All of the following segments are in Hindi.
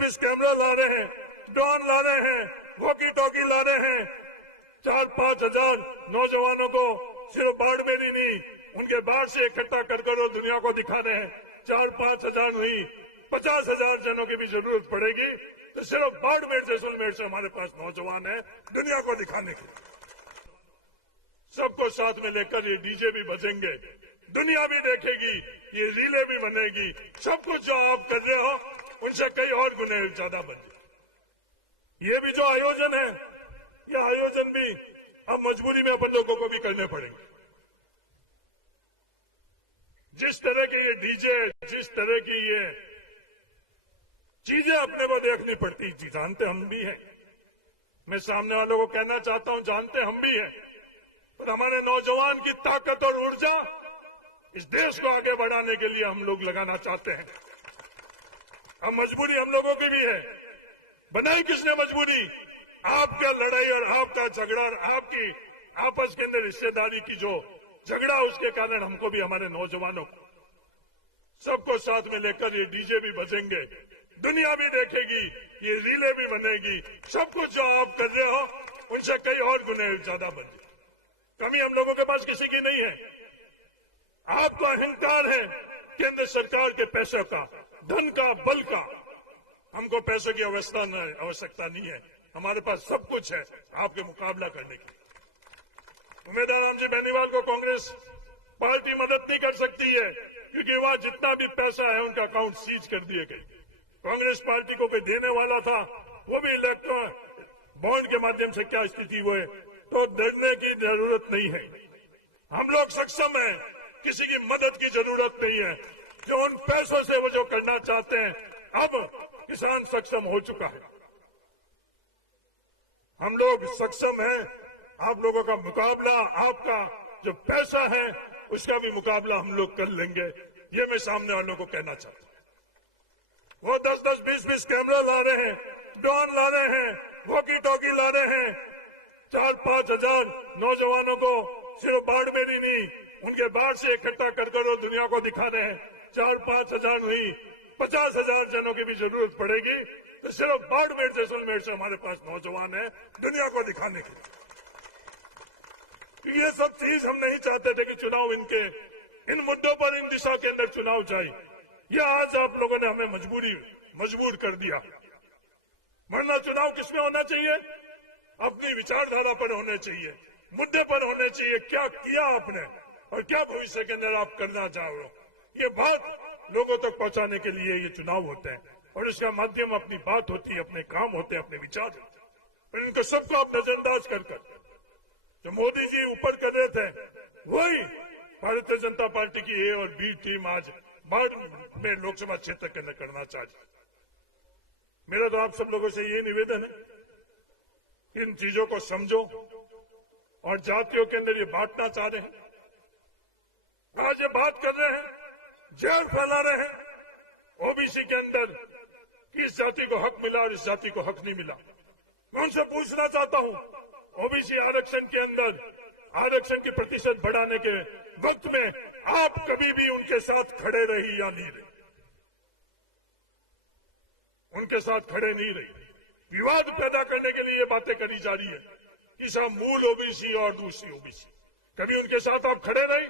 20-20 कैमरा ला रहे हैं, ड्रोन ला रहे हैं, वॉकी टॉकी ला रहे हैं। 4-5 हजार नौजवानों को सिर्फ बाड़मेर ही नहीं, उनके बाहर से इकट्ठा कर और दुनिया को दिखा रहे हैं। 4-5 हजार नहीं, 50 हजार जनों की भी जरूरत पड़ेगी, तो सिर्फ बाड़मेर जैसलमेर से हमारे पास नौजवान है दुनिया को दिखाने के। सबको साथ में लेकर ये डीजे भी बजेंगे, दुनिया भी देखेगी, ये रीले भी बनेगी। सब कुछ जो आप कर रहे हो उनसे कई और गुने ज्यादा बने। ये भी जो आयोजन है, ये आयोजन भी अब मजबूरी में अपन लोगों को भी करने पड़ेंगे। जिस तरह के ये डीजे, जिस तरह की ये चीजें अपने को देखनी पड़ती, जानते हम भी हैं। मैं सामने वालों को कहना चाहता हूं, जानते हम भी हैं, पर हमारे नौजवान की ताकत और ऊर्जा इस देश को आगे बढ़ाने के लिए हम लोग लगाना चाहते हैं। अब मजबूरी हम लोगों की भी है। बनाई किसने मजबूरी? आपका लड़ाई और आपका झगड़ा, आपकी आपस के अंदर हिस्सेदारी की जो झगड़ा, उसके कारण हमको भी, हमारे नौजवानों को, सबको साथ में लेकर ये डीजे भी बजेंगे, दुनिया भी देखेगी, ये रीले भी बनेगी। सब कुछ जो आप कर रहे हो उनसे कई और गुने ज्यादा बने। कमी हम लोगों के पास किसी की नहीं है। आपको अहंकार है केंद्र सरकार के पैसे का, धन का, बल का। हमको पैसों की आवश्यकता नहीं है, हमारे पास सब कुछ है आपके मुकाबला करने की। उम्मीदवार राम जी बेनीवाल को कांग्रेस पार्टी मदद नहीं कर सकती है, क्योंकि वहां जितना भी पैसा है उनका अकाउंट सीज कर दिए गए। कांग्रेस पार्टी को कोई देने वाला था, वो भी इलेक्ट्रॉन बॉन्ड के माध्यम से क्या स्थिति हुई, तो डरने की जरूरत नहीं है। हम लोग सक्षम हैं, किसी की मदद की जरूरत नहीं है। जो उन पैसों से वो जो करना चाहते हैं, अब किसान सक्षम हो चुका है, हम लोग सक्षम हैं। आप लोगों का मुकाबला, आपका जो पैसा है उसका भी मुकाबला हम लोग कर लेंगे, ये मैं सामने वालों को कहना चाहता हूं। वो 10-10, 20-20 कैमरा ला रहे हैं, ड्रोन ला रहे हैं, वॉकी टॉकी ला रहे हैं। 4-5 हजार नौजवानों को सिर्फ बाड़मेर ही नहीं, उनके बाहर से इकट्ठा कर और दुनिया को दिखा रहे हैं। 4-5 हजार नहीं, 50 हजार जनों की भी जरूरत पड़ेगी, तो सिर्फ बाड़मेर जैसलमेर से हमारे पास नौजवान है दुनिया को दिखाने के। ये सब चीज हम नहीं चाहते थे कि चुनाव इनके, इन मुद्दों पर, इन दिशा के अंदर चुनाव जाए। ये आज आप लोगों ने हमें मजबूर कर दिया। वरना चुनाव किसमें होना चाहिए? अपनी विचारधारा पर होने चाहिए, मुद्दे पर होने चाहिए। क्या किया आपने और क्या भविष्य के अंदर आप करना चाह रहे हो, ये बात लोगों तक पहुंचाने के लिए ये चुनाव होते हैं। और इसका माध्यम अपनी बात होती है, अपने काम होते हैं, अपने विचार होते हैं। और इनको सबको आप नजरअंदाज कर जो मोदी जी ऊपर कर रहे थे, वही भारतीय जनता पार्टी की ए और बी टीम आज बाद में लोकसभा क्षेत्र के अंदर करना चाहती। मेरा तो आप सब लोगों से ये निवेदन है कि इन चीजों को समझो। और जातियों के अंदर ये बांटना चाह रहे हैं, आज ये बात कर रहे हैं, जहर फैला रहे हैं ओबीसी के अंदर कि इस जाति को हक मिला और इस जाति को हक नहीं मिला। मैं उनसे पूछना चाहता हूं, ओबीसी आरक्षण के अंदर आरक्षण की प्रतिशत बढ़ाने के वक्त में आप कभी भी उनके साथ खड़े रही या नहीं रही? उनके साथ खड़े नहीं रही। विवाद पैदा करने के लिए ये बातें करी जा रही है कि सब मूल ओबीसी और दूसरी ओबीसी। कभी उनके साथ आप खड़े रही?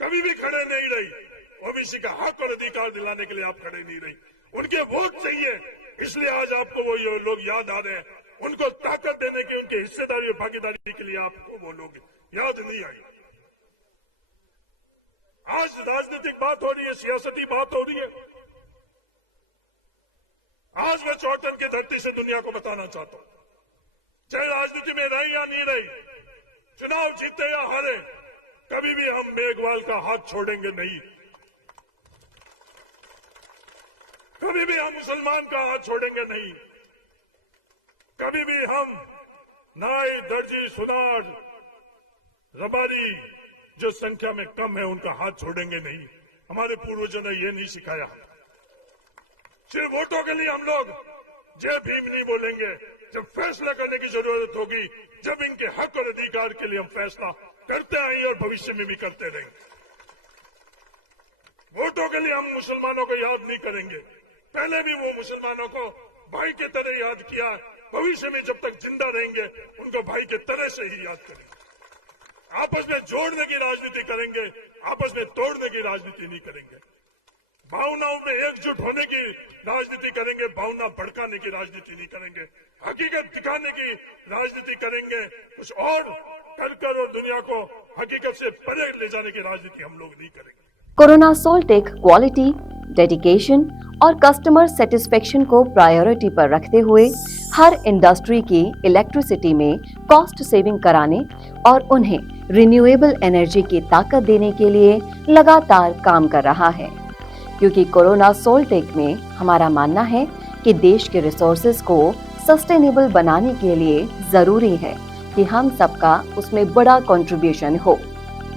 कभी भी खड़े नहीं रही। ओबीसी का हक और अधिकार दिलाने के लिए आप खड़े नहीं रही। उनके वोट चाहिए, इसलिए आज आपको वो लोग याद आ रहे हैं। उनको ताकत देने की, उनके हिस्सेदारी और भागीदारी के लिए आपको वो लोग याद नहीं आई। आज राजनीतिक बात हो रही है, सियासती बात हो रही है। आज मैं चौटन की धरती से दुनिया को बताना चाहता हूं, चाहे राजनीति में रही या नहीं रही, चुनाव जीते या हारे, कभी भी हम मेघवाल का हाथ छोड़ेंगे नहीं। कभी भी हम मुसलमान का हाथ छोड़ेंगे नहीं। कभी भी हम नाई, दर्जी, सुनार, रबारी जो संख्या में कम है उनका हाथ छोड़ेंगे नहीं। हमारे पूर्वजों ने ये नहीं सिखाया। सिर्फ वोटों के लिए हम लोग जय भीम नहीं बोलेंगे। जब फैसला करने की जरूरत होगी, जब इनके हक और अधिकार के लिए हम फैसला करते आए और भविष्य में भी करते रहेंगे। वोटों के लिए हम मुसलमानों को याद नहीं करेंगे। पहले भी वो मुसलमानों को भाई की तरह याद किया, भविष्य में जब तक जिंदा रहेंगे उनको भाई के तरह से ही याद करेंगे। आपस में जोड़ने की राजनीति करेंगे, आपस में तोड़ने की राजनीति नहीं करेंगे। भावनाओं में एकजुट होने की राजनीति करेंगे, भावना भड़काने की राजनीति नहीं करेंगे। हकीकत दिखाने की राजनीति करेंगे, कुछ और कर और दुनिया को हकीकत से परे ले जाने की राजनीति हम लोग नहीं करेंगे। कोरोना सोलटेक क्वालिटी, डेडिकेशन और कस्टमर सेटिस्फेक्शन को प्रायोरिटी पर रखते हुए हर इंडस्ट्री की इलेक्ट्रिसिटी में कॉस्ट सेविंग कराने और उन्हें रिन्यूएबल एनर्जी की ताकत देने के लिए लगातार काम कर रहा है। क्योंकि कोरोना सोलटेक में हमारा मानना है कि देश के रिसोर्सेज को सस्टेनेबल बनाने के लिए जरूरी है कि हम सबका उसमें बड़ा कंट्रीब्यूशन हो।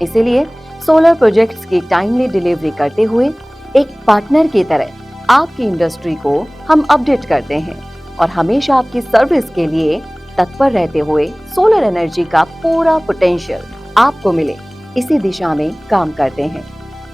इसीलिए सोलर प्रोजेक्ट्स की टाइमली डिलीवरी करते हुए एक पार्टनर की तरह आपकी इंडस्ट्री को हम अपडेट करते हैं और हमेशा आपकी सर्विस के लिए तत्पर रहते हुए सोलर एनर्जी का पूरा पोटेंशियल आपको मिले, इसी दिशा में काम करते हैं।